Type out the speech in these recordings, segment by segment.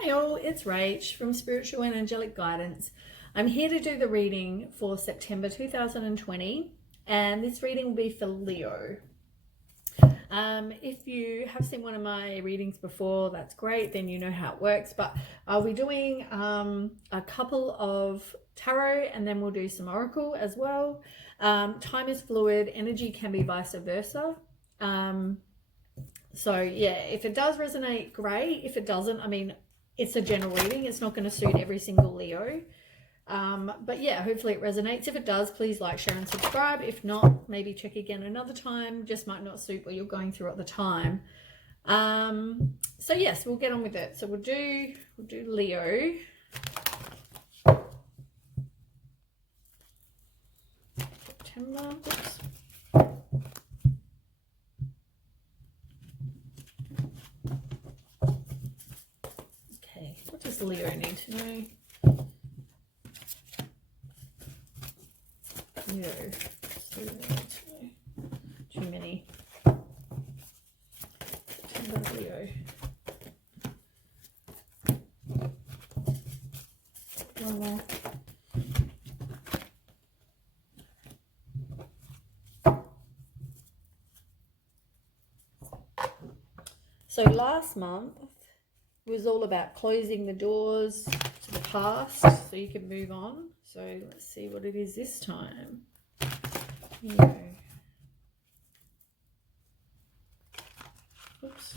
Hi all, it's Rach from Spiritual and Angelic Guidance. I'm here to do the reading for September 2020, and this reading will be for Leo. If you have seen one of my readings before, that's great, then you know how it works, but I'll be doing a couple of tarot and then we'll do some oracle as well. Time is fluid, energy can be vice versa. So yeah, if it does resonate, great. If it doesn't, I mean, it's a general reading. It's not going to suit every single Leo. But yeah, hopefully it resonates. If it does, please like, share and subscribe. If not, maybe check again another time. Just might not suit what you're going through at the time. So yes, we'll get on with it. So we'll do Leo. September. Oops. Okay, what does Leo need to know? Leo. Too many. September Leo. One more. So last month was all about closing the doors to the past so you can move on. So let's see what it is this time. Yeah. Oops.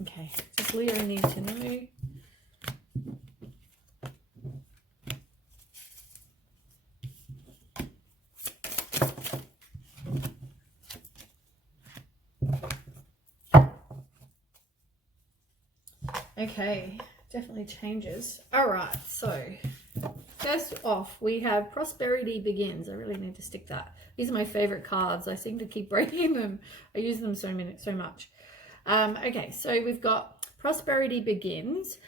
Okay, does Leo need to know? Okay, definitely changes. All right, so first off, we have Prosperity Begins. I really need to stick that. These are my favorite cards. I seem to keep breaking them. I use them so much. Okay, so we've got Prosperity Begins,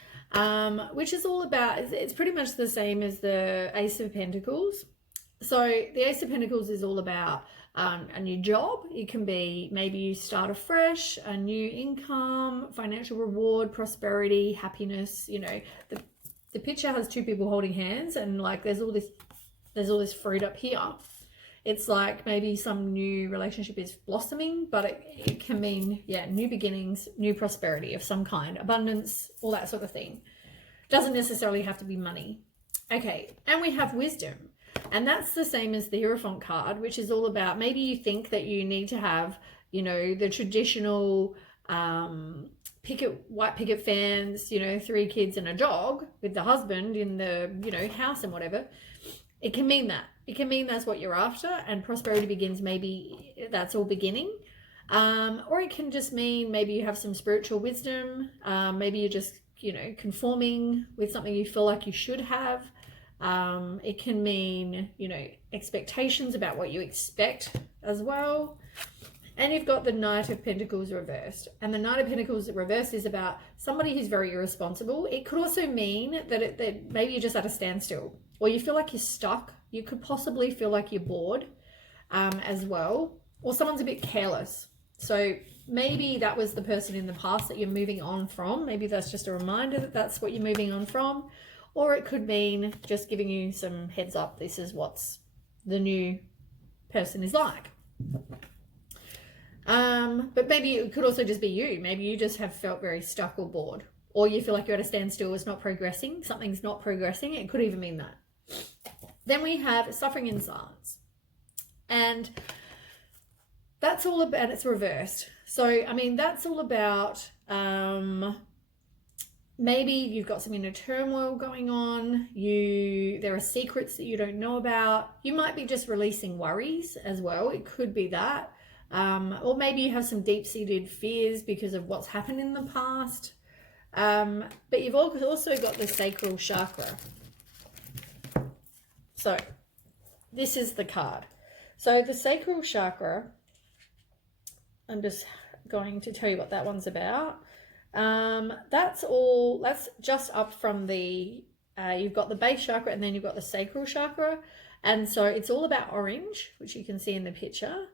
which is all about, it's pretty much the same as the Ace of Pentacles. So the Ace of Pentacles is all about a new job. It can be maybe you start afresh, a new income, financial reward, prosperity, happiness. You know, the picture has two people holding hands, and like there's all this fruit up here. It's like maybe some new relationship is blossoming, but it can mean, yeah, new beginnings, new prosperity of some kind, abundance, all that sort of thing. Doesn't necessarily have to be money. Okay, and we have Wisdom. And that's the same as the Hierophant card, which is all about, maybe you think that you need to have, you know, the traditional white picket fence, you know, 3 kids and a dog with the husband in the, you know, house and whatever. It can mean that. It can mean that's what you're after, and Prosperity Begins, maybe that's all beginning. Or it can just mean maybe you have some spiritual wisdom. Maybe you're just, you know, conforming with something you feel like you should have. It can mean, you know, expectations about what you expect as well. And you've got the Knight of Pentacles reversed. And the Knight of Pentacles reversed is about somebody who's very irresponsible. It could also mean that maybe you're just at a standstill, or you feel like you're stuck. You could possibly feel like you're bored as well. Or someone's a bit careless. So maybe that was the person in the past that you're moving on from. Maybe that's just a reminder that that's what you're moving on from. Or it could mean just giving you some heads up. This is what's the new person is like. But maybe it could also just be you. Maybe you just have felt very stuck or bored. Or you feel like you're at a standstill, it's not progressing. Something's not progressing. It could even mean that. Then we have Suffering in Silence. And that's all about, it's reversed. So, I mean, that's all about... maybe you've got some inner turmoil going on. There are secrets that you don't know about. You might be just releasing worries as well. It could be that. Or maybe you have some deep-seated fears because of what's happened in the past. But you've also got the sacral chakra. So this is the card. So the sacral chakra, I'm just going to tell you what that one's about. That's just up from the, you've got the base chakra and then you've got the sacral chakra. And so it's all about orange, which you can see in the picture.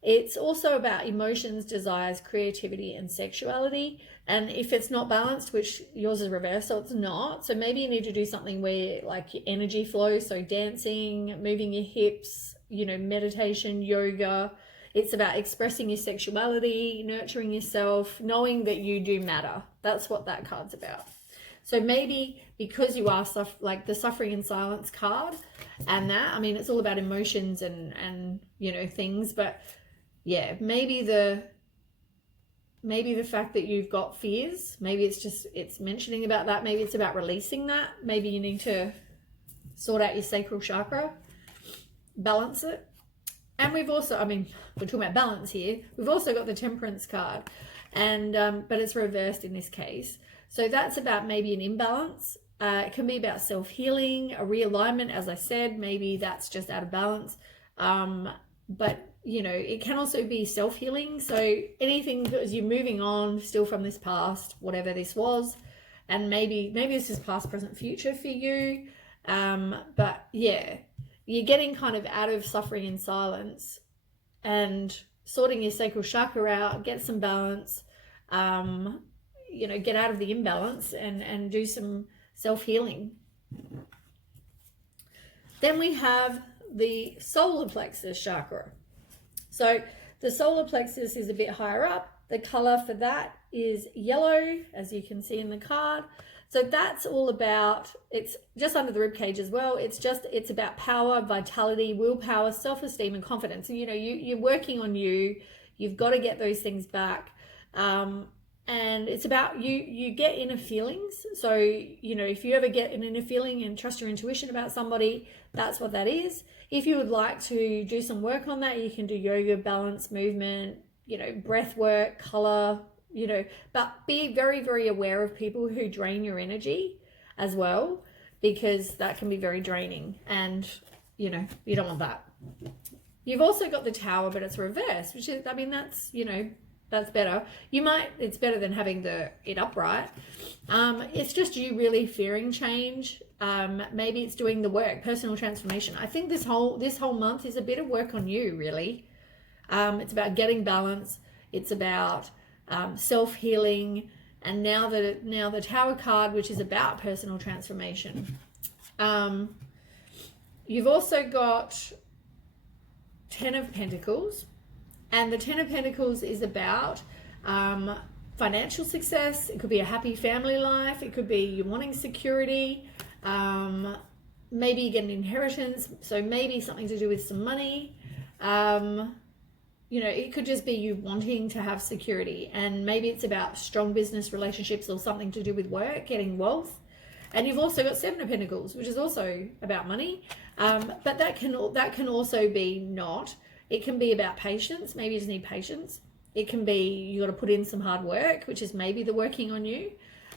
It's also about emotions, desires, creativity, and sexuality. And if it's not balanced, which yours is reversed, so it's not. So maybe you need to do something where like your energy flows. So dancing, moving your hips, meditation, yoga. It's about expressing your sexuality, nurturing yourself, knowing that you do matter. That's what that card's about. So maybe because you are like the suffering in silence card, and that, I mean, it's all about emotions and things, but yeah, maybe the fact that you've got fears, maybe it's mentioning about that. Maybe it's about releasing that. Maybe you need to sort out your sacral chakra, balance it. And we've also, we're talking about balance here. We've also got the Temperance card, and but it's reversed in this case. So that's about maybe an imbalance. It can be about self-healing, a realignment, as I said. Maybe that's just out of balance. But it can also be self-healing. So anything that you're moving on still from this past, whatever this was, and maybe this is past, present, future for you. But yeah, you're getting kind of out of suffering in silence and sorting your sacral chakra out, get some balance, get out of the imbalance and do some self-healing. Then we have the solar plexus chakra. So the solar plexus is a bit higher up. The color for that is yellow, as you can see in the card. So that's all about, it's just under the ribcage as well. It's about power, vitality, willpower, self-esteem, and confidence. You're working on you. You've got to get those things back. And it's about you get inner feelings. So, if you ever get an inner feeling and trust your intuition about somebody, that's what that is. If you would like to do some work on that, you can do yoga, balance, movement, breath work, color, but be very, very aware of people who drain your energy as well, because that can be very draining, and, you don't want that. You've also got the Tower, but it's reversed, which is, that's, that's better. It's better than having it upright. It's just you really fearing change. Maybe it's doing the work, personal transformation. I think this whole month is a bit of work on you, really. It's about getting balance. It's about self-healing. And now the Tower card, which is about personal transformation. You've also got Ten of Pentacles. And the Ten of Pentacles is about financial success. It could be a happy family life. It could be you wanting security. Maybe you get an inheritance. So maybe something to do with some money. It could just be you wanting to have security. And maybe it's about strong business relationships or something to do with work, getting wealth. And you've also got Seven of Pentacles, which is also about money. But that can also be not. It can be about patience. Maybe you just need patience. It can be you got to put in some hard work, which is maybe the working on you.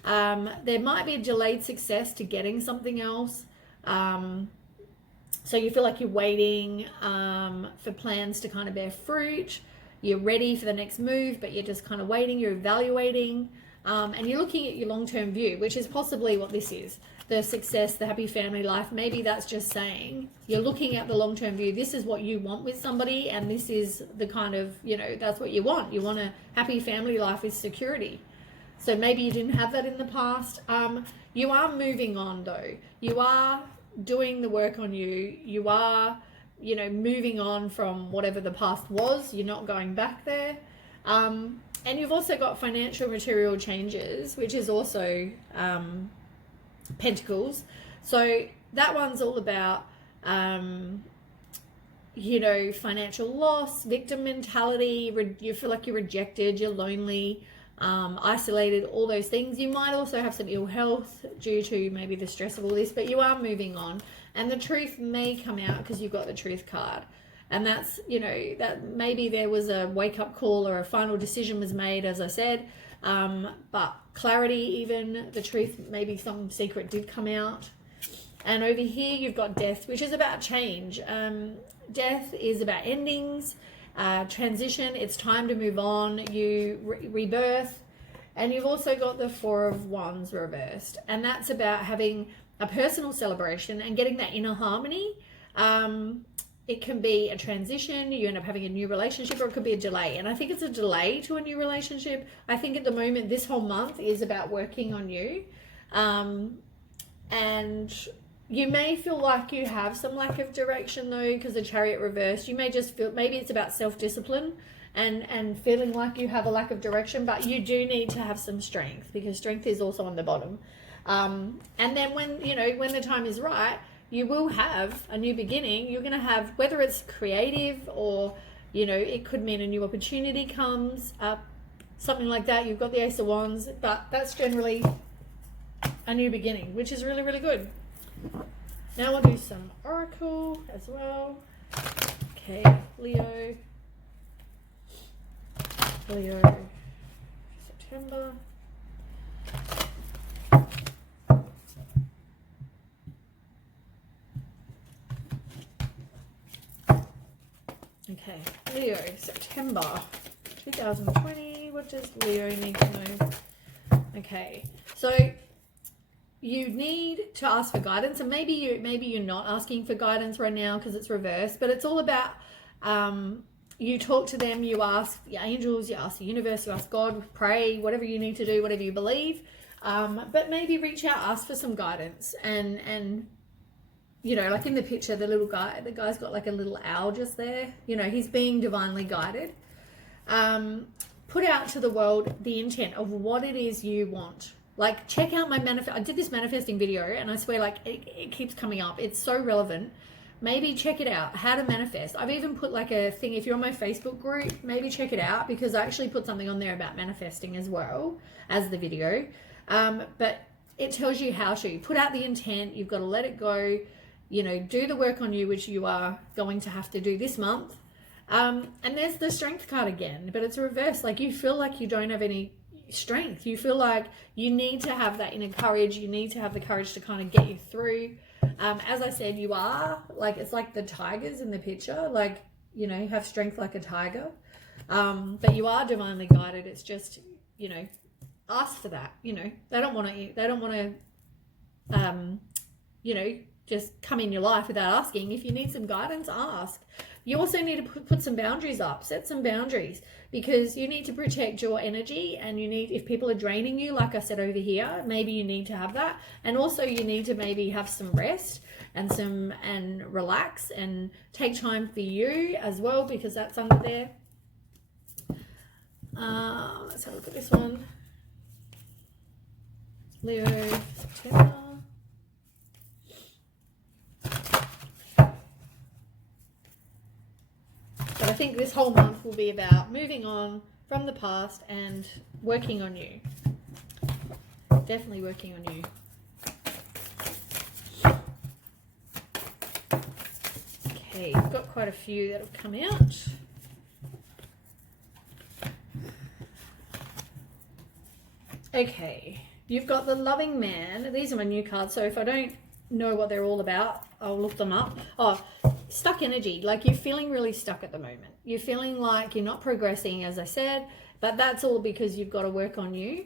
There might be a delayed success to getting something else. So you feel like you're waiting for plans to kind of bear fruit. You're ready for the next move, but you're just kind of waiting. You're evaluating. And you're looking at your long-term view, which is possibly what this is. The success, the happy family life, maybe that's just saying you're looking at the long-term view. This is what you want with somebody, and this is the kind of, that's what you want. You want a happy family life with security. So maybe you didn't have that in the past. You are moving on though. You are doing the work on you. You are, moving on from whatever the past was. You're not going back there. And you've also got financial material changes, which is also Pentacles. So that one's all about financial loss, victim mentality. You feel like you're rejected, you're lonely, isolated, all those things. You might also have some ill health due to maybe the stress of all this, but you are moving on, and the truth may come out because you've got the Truth card. And that's, that maybe there was a wake-up call or a final decision was made, as I said. But clarity, even the truth, maybe some secret did come out. And over here you've got Death, which is about change. Death is about endings, transition. It's time to move on. You rebirth. And you've also got the Four of Wands reversed. And that's about having a personal celebration and getting that inner harmony. It can be a transition, you end up having a new relationship, or it could be a delay. And I think it's a delay to a new relationship. I think at the moment, this whole month is about working on you. And you may feel like you have some lack of direction though, because the Chariot reversed. You may just feel, maybe it's about self-discipline and feeling like you have a lack of direction, but you do need to have some strength, because strength is also on the bottom. And then when the time is right, you will have a new beginning. You're going to have, whether it's creative or, it could mean a new opportunity comes up, something like that. You've got the Ace of Wands, but that's generally a new beginning, which is really, really good. Now we'll do some Oracle as well. Okay, Leo, September. Okay, Leo, September 2020. What does Leo need to know? Okay, so you need to ask for guidance, and maybe you're not asking for guidance right now because it's reversed, but it's all about you talk to them, you ask the angels, you ask the universe, you ask God, pray, whatever you need to do, whatever you believe, but maybe reach out, ask for some guidance, and like in the picture, the guy's got like a little owl just there. He's being divinely guided. Put out to the world the intent of what it is you want. Like, check out my I did this manifesting video, and I swear, like, it keeps coming up. It's so relevant. Maybe check it out, how to manifest. I've even put like a thing, if you're on my Facebook group, maybe check it out, because I actually put something on there about manifesting as well as the video. But it tells you how to put out the intent. You've got to let it go. Do the work on you, which you are going to have to do this month. And there's the Strength card again, but it's a reverse. Like, you feel like you don't have any strength. You feel like you need to have that inner courage. You need to have the courage to kind of get you through. As I said, you are, like, it's like the tigers in the picture. Like, you have strength like a tiger. But you are divinely guided. It's just, ask for that. They don't want to, just come in your life without asking. If you need some guidance, ask. You also need to put some boundaries up, set some boundaries, because you need to protect your energy, and if people are draining you, like I said over here, maybe you need to have that. And also you need to maybe have some rest and relax and take time for you as well, because that's under there. Let's have a look at this one. Leo, September. But I think this whole month will be about moving on from the past and working on you. Definitely working on you. Okay, we've got quite a few that have come out. Okay, you've got the Loving Man. These are my new cards, so if I don't know what they're all about, I'll look them up. Oh, stuck energy. Like, you're feeling really stuck at the moment. You're feeling like you're not progressing, as I said, but that's all because you've got to work on you.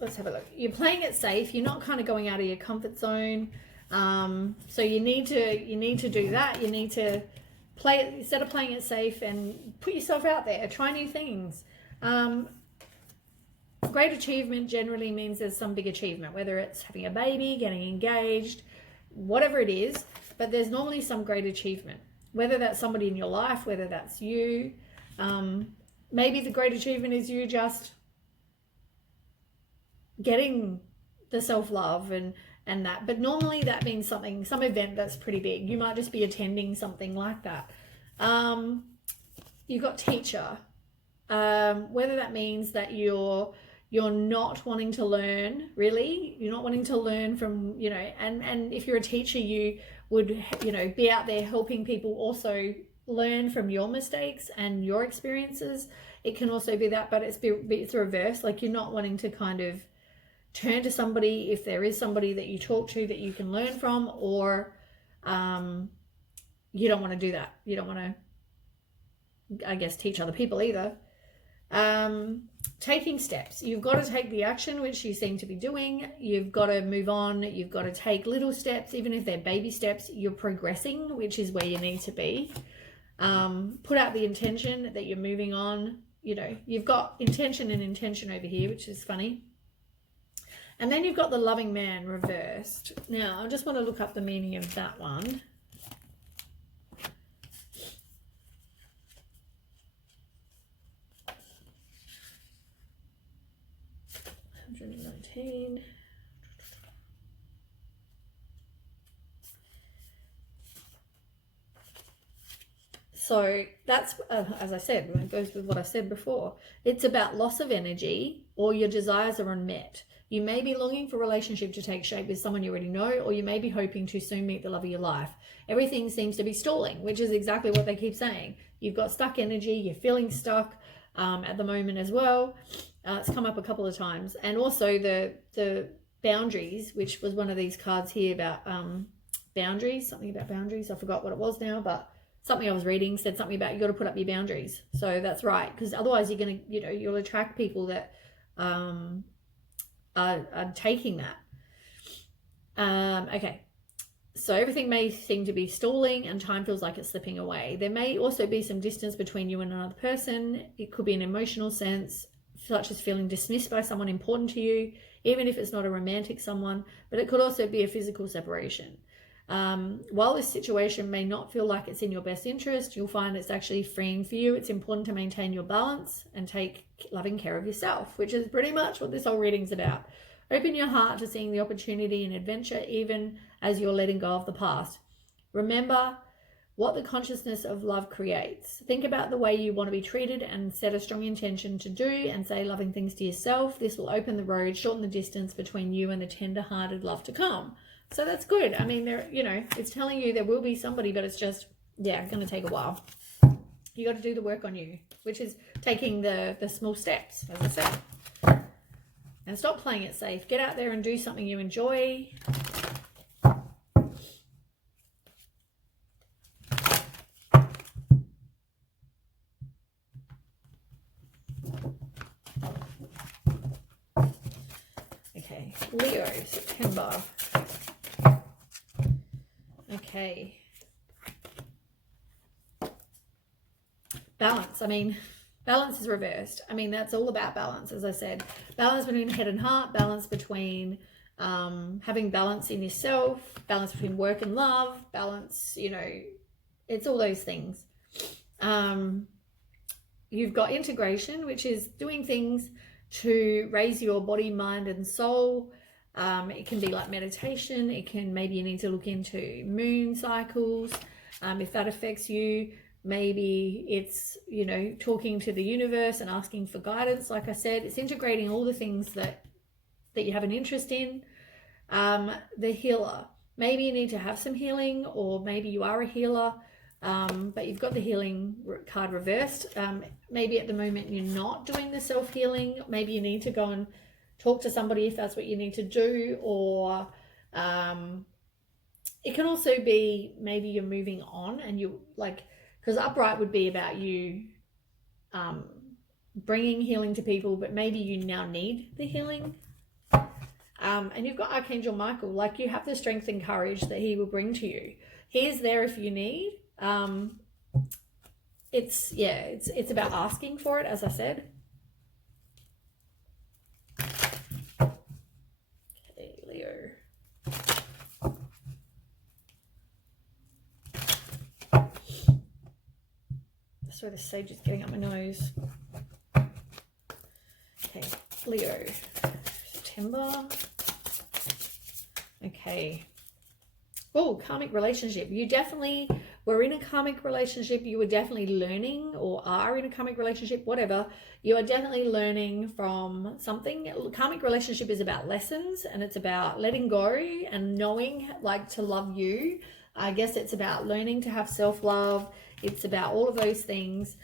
Let's have a look. You're playing it safe. You're not kind of going out of your comfort zone. So you need to do that. You need to play it, instead of playing it safe, and put yourself out there. Try new things. Great achievement generally means there's some big achievement, whether it's having a baby, getting engaged, whatever it is, but there's normally some great achievement, whether that's somebody in your life, whether that's you. Maybe the great achievement is you just getting the self-love and that, but normally that means some event that's pretty big. You might just be attending something like that. You've got teacher, whether that means that you're not wanting to learn, really. You're not wanting to learn from, and if you're a teacher, you would, be out there helping people also learn from your mistakes and your experiences. It can also be that, but it's reverse. Like, you're not wanting to kind of turn to somebody if there is somebody that you talk to that you can learn from, or you don't want to do that. You don't want to, I guess, teach other people either. Taking steps. You've got to take the action, which you seem to be doing. You've got to move on. You've got to take little steps, even if they're baby steps. You're progressing, which is where you need to be. Put out the intention that you're moving on. You know, you've got intention and intention over here, which is funny. And then you've got the loving man reversed. Now, I just want to look up the meaning of that one. 119. So that's, as I said, it goes with what I said before. It's about loss of energy, or your desires are unmet. You may be longing for a relationship to take shape with someone you already know, or you may be hoping to soon meet the love of your life. Everything seems to be stalling, which is exactly what they keep saying. You've got stuck energy, you're feeling stuck at the moment as well. It's come up a couple of times. And also the boundaries, which was one of these cards here about boundaries, something about boundaries. I forgot what it was now, but something I was reading said something about you got to put up your boundaries. So that's right, because otherwise you're going to, you'll attract people that are taking that. Okay, so everything may seem to be stalling and time feels like it's slipping away. There may also be some distance between you and another person. It could be an emotional sense, such as feeling dismissed by someone important to you, even if it's not a romantic someone, but it could also be a physical separation. While this situation may not feel like it's in your best interest, you'll find it's actually freeing for you. It's important to maintain your balance and take loving care of yourself, which is pretty much what this whole reading's about. Open your heart to seeing the opportunity and adventure, even as you're letting go of the past. Remember what the consciousness of love creates. Think about the way you want to be treated and set a strong intention to do and say loving things to yourself. This will open the road, shorten the distance between you and the tender-hearted love to come. So that's good. I mean, it's telling you there will be somebody, but it's just, going to take a while. You got to do the work on you, which is taking the small steps, as I said. And stop playing it safe. Get out there and do something you enjoy. Okay, Leo, September. Okay. Balance. I mean, balance is reversed. I mean, that's all about balance, as I said. Balance between head and heart, balance between having balance in yourself, balance between work and love, balance, it's all those things. You've got integration, which is doing things to raise your body, mind, and soul. It can be like meditation. It can, maybe you need to look into moon cycles. If that affects you, maybe it's, talking to the universe and asking for guidance. Like I said, it's integrating all the things that you have an interest in. The healer, maybe you need to have some healing, or maybe you are a healer, but you've got the healing card reversed. Maybe at the moment you're not doing the self-healing. Maybe you need to go and talk to somebody if that's what you need to do, or it can also be maybe you're moving on and you because upright would be about you bringing healing to people, but maybe you now need the healing. And you've got Archangel Michael, you have the strength and courage that he will bring to you. He is there if you need. It's about asking for it, as I said. Okay, Leo. Sorry, the sage is getting up my nose. Okay, Leo. September. Okay. Oh, karmic relationship. You definitely were in a karmic relationship. You were definitely learning, or are in a karmic relationship, whatever. You are definitely learning from something. Karmic relationship is about lessons, and it's about letting go and knowing to love you. I guess it's about learning to have self-love. It's about all of those things,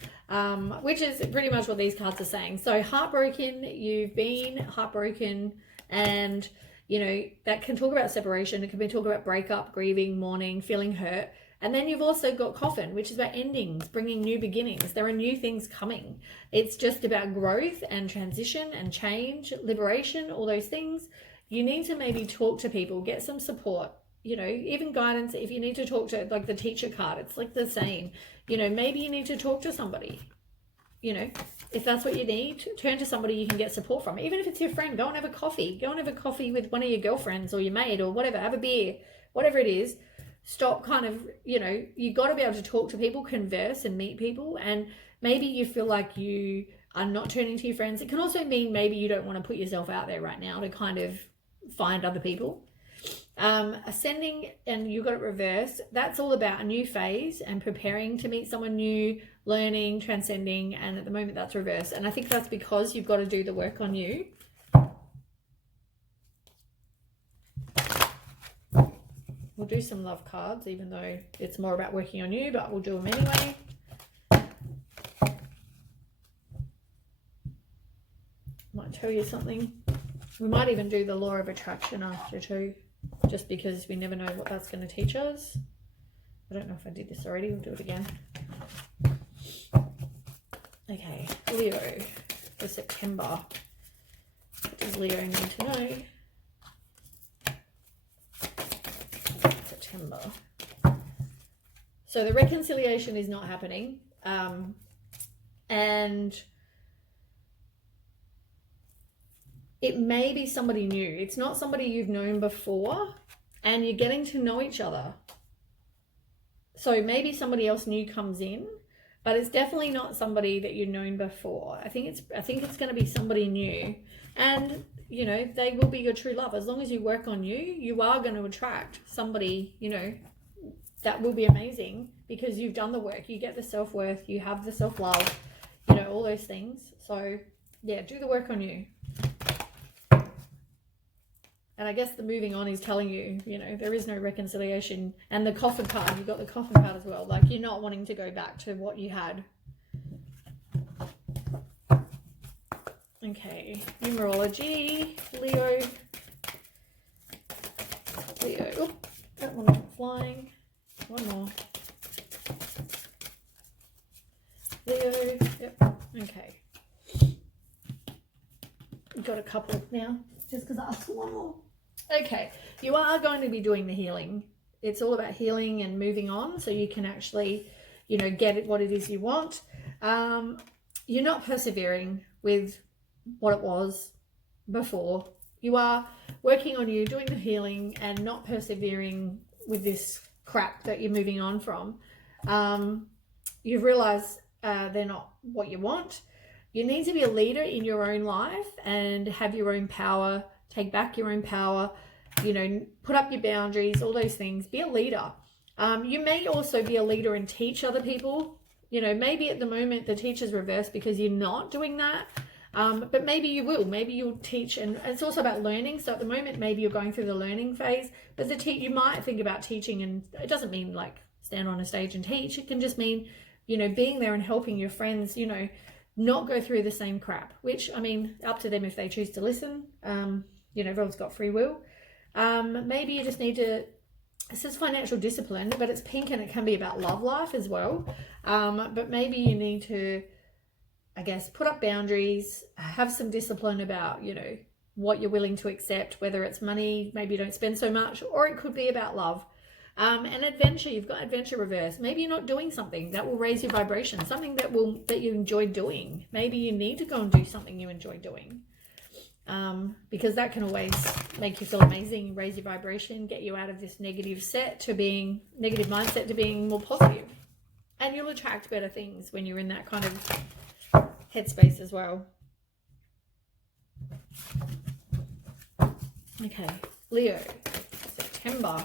which is pretty much what these cards are saying. So heartbroken, you've been heartbroken, and that can talk about separation. It can be talk about breakup, grieving, mourning, feeling hurt. And then you've also got Coffin, which is about endings, bringing new beginnings. There are new things coming. It's just about growth and transition and change, liberation, all those things. You need to maybe talk to people, get some support, you know, even guidance. If you need to talk to, like the teacher card, it's like the same, you know, maybe you need to talk to somebody, you know, if that's what you need, turn to somebody you can get support from. Even if it's your friend, go and have a coffee. Go and have a coffee with one of your girlfriends or your maid or whatever. Have a beer, whatever it is. Stop kind of, you know, you got to be able to talk to people, converse and meet people. And maybe you feel like you are not turning to your friends. It can also mean maybe you don't want to put yourself out there right now to kind of find other people. Ascending, and you got it reversed. That's all about a new phase and preparing to meet someone new, learning, transcending. And at the moment that's reversed. And I think that's because you've got to do the work on you. We'll do some love cards, even though it's more about working on you, but we'll do them anyway. Might tell you something. We might even do the law of attraction after too, just because we never know what that's going to teach us. I don't know if I did this already. We'll do it again. Okay, Leo for September. What does Leo need to know? September. So the reconciliation is not happening, and it may be somebody new. It's not somebody you've known before, and you're getting to know each other. So maybe somebody else new comes in, but it's definitely not somebody that you've known before. I think it's going to be somebody new, and you know, they will be your true love. As long as you work on you, you are going to attract somebody, you know, that will be amazing because you've done the work. You get the self-worth, you have the self-love, you know, all those things. So yeah, do the work on you. And I guess the moving on is telling you, you know, there is no reconciliation. And the coffin card, you got the coffin card as well. Like, you're not wanting to go back to what you had. Okay, numerology, Leo. Oh, that one's not flying. One more. Leo, yep, okay. You've got a couple now, just because I asked for one more. Okay, you are going to be doing the healing. It's all about healing and moving on so you can actually, you know, get it what it is you want. You're not persevering with what it was before. You are working on you, doing the healing, and not persevering with this crap that you're moving on from. You've realized they're not what you want. You need to be a leader in your own life and have your own power, take back your own power, you know, put up your boundaries, all those things. Be a leader. You may also be a leader and teach other people. You know, maybe at the moment the teacher's reversed because you're not doing that. But maybe you will. Maybe you'll teach, and it's also about learning. So at the moment, maybe you're going through the learning phase. But you might think about teaching, and it doesn't mean like stand on a stage and teach. It can just mean, you know, being there and helping your friends, you know, not go through the same crap. Which, I mean, up to them if they choose to listen. You know, everyone's got free will. Maybe you just need to. This is financial discipline, but it's pink and it can be about love life as well. But maybe you need to, I guess, put up boundaries, have some discipline about, you know, what you're willing to accept, whether it's money, maybe you don't spend so much, or it could be about love. And adventure, you've got adventure reverse. Maybe you're not doing something that will raise your vibration, something that you enjoy doing. Maybe you need to go and do something you enjoy doing. Because that can always make you feel amazing, raise your vibration, get you out of this negative mindset to being more positive. And you'll attract better things when you're in that kind of headspace as well. Okay, Leo, September.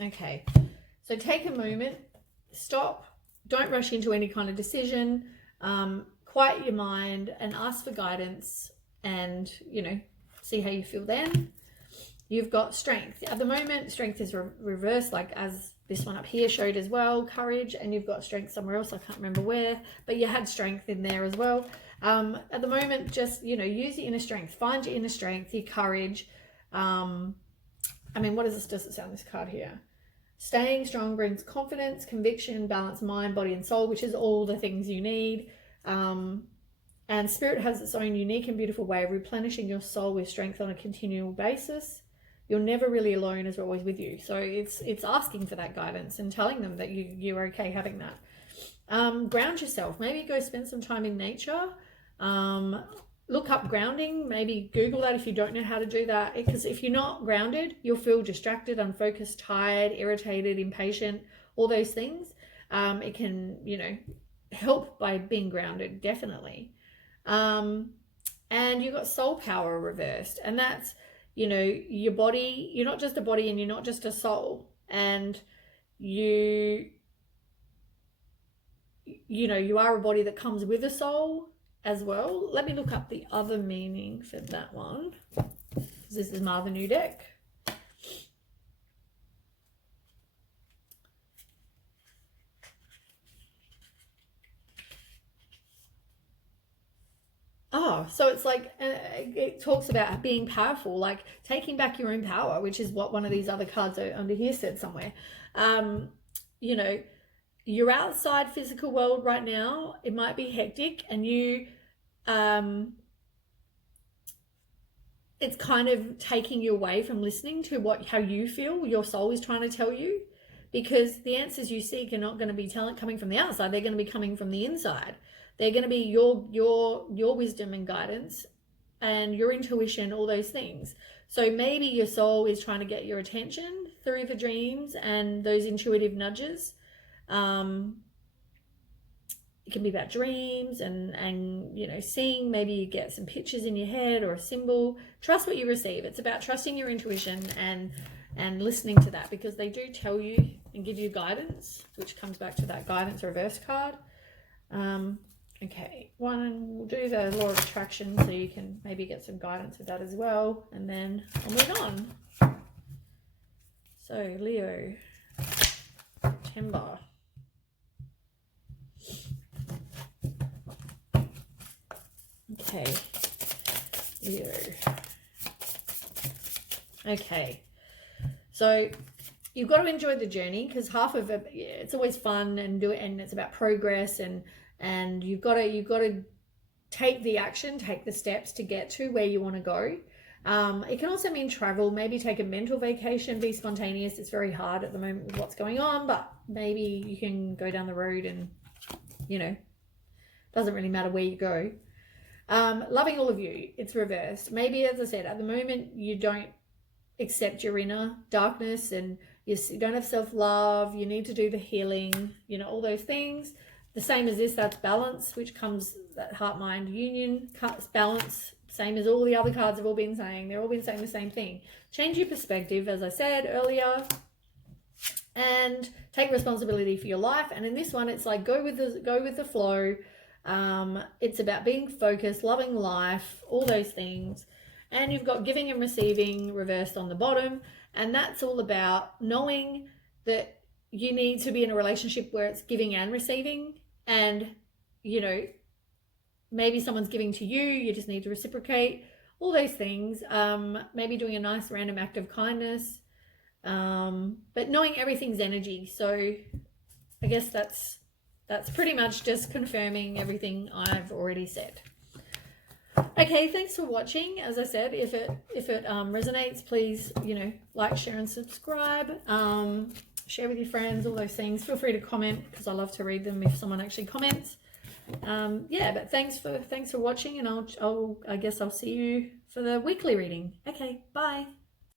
Okay, so take a moment, stop, don't rush into any kind of decision, quiet your mind and ask for guidance, and, you know, see how you feel then. You've got strength. At the moment, strength is reversed, like as this one up here showed as well, courage, and you've got strength somewhere else, I can't remember where, but you had strength in there as well. At the moment, just, you know, use your inner strength, find your inner strength, your courage, I mean, what does it sound, this card here? Staying strong brings confidence, conviction, balanced mind, body, and soul, which is all the things you need. And spirit has its own unique and beautiful way of replenishing your soul with strength on a continual basis. You're never really alone, as we're always with you. So it's asking for that guidance and telling them that you're okay having that. Ground yourself. Maybe go spend some time in nature. Look up grounding. Maybe Google that if you don't know how to do that. Because if you're not grounded, you'll feel distracted, unfocused, tired, irritated, impatient, all those things. It can, help by being grounded, definitely. And you've got soul power reversed, and that's, your body. You're not just a body and you're not just a soul, and you are a body that comes with a soul as well. Let me look up the other meaning for that one. This is my other new deck. Oh, so it's like, it talks about being powerful, like taking back your own power, which is what one of these other cards under here said somewhere. You're outside physical world right now. It might be hectic, and it's kind of taking you away from listening to how you feel your soul is trying to tell you, because the answers you seek are not going to be coming from the outside. They're going to be coming from the inside. They're going to be your wisdom and guidance and your intuition, all those things. So maybe your soul is trying to get your attention through the dreams and those intuitive nudges. It can be about dreams and seeing. Maybe you get some pictures in your head or a symbol. Trust what you receive. It's about trusting your intuition and listening to that, because they do tell you and give you guidance, which comes back to that guidance reverse card. Okay, we'll do the law of attraction so you can maybe get some guidance with that as well, and then I'll move on. So Leo, September. Okay, Leo. Okay, so you've got to enjoy the journey, because half of it, it's always fun and it's about progress, and you've got to take the action, take the steps to get to where you want to go. It can also mean travel, maybe take a mental vacation, be spontaneous. It's very hard at the moment with what's going on, but maybe you can go down the road and, doesn't really matter where you go. Loving all of you, it's reversed. Maybe, as I said, at the moment you don't accept your inner darkness, and you don't have self-love. You need to do the healing, all those things. The same as this, that's balance, which comes that heart-mind union, balance, same as all the other cards have all been saying. They've all been saying the same thing. Change your perspective, as I said earlier, and take responsibility for your life. And in this one, it's like go with the flow. It's about being focused, loving life, all those things. And you've got giving and receiving reversed on the bottom. And that's all about knowing that you need to be in a relationship where it's giving and receiving. And, maybe someone's giving to you, you just need to reciprocate, all those things. Maybe doing a nice random act of kindness, but knowing everything's energy. So I guess that's pretty much just confirming everything I've already said. Okay, thanks for watching. As I said, if it resonates, please, like, share, and subscribe. Share with your friends, all those things. Feel free to comment, because I love to read them if someone actually comments. But thanks for watching, and I guess I'll see you for the weekly reading. Okay, bye.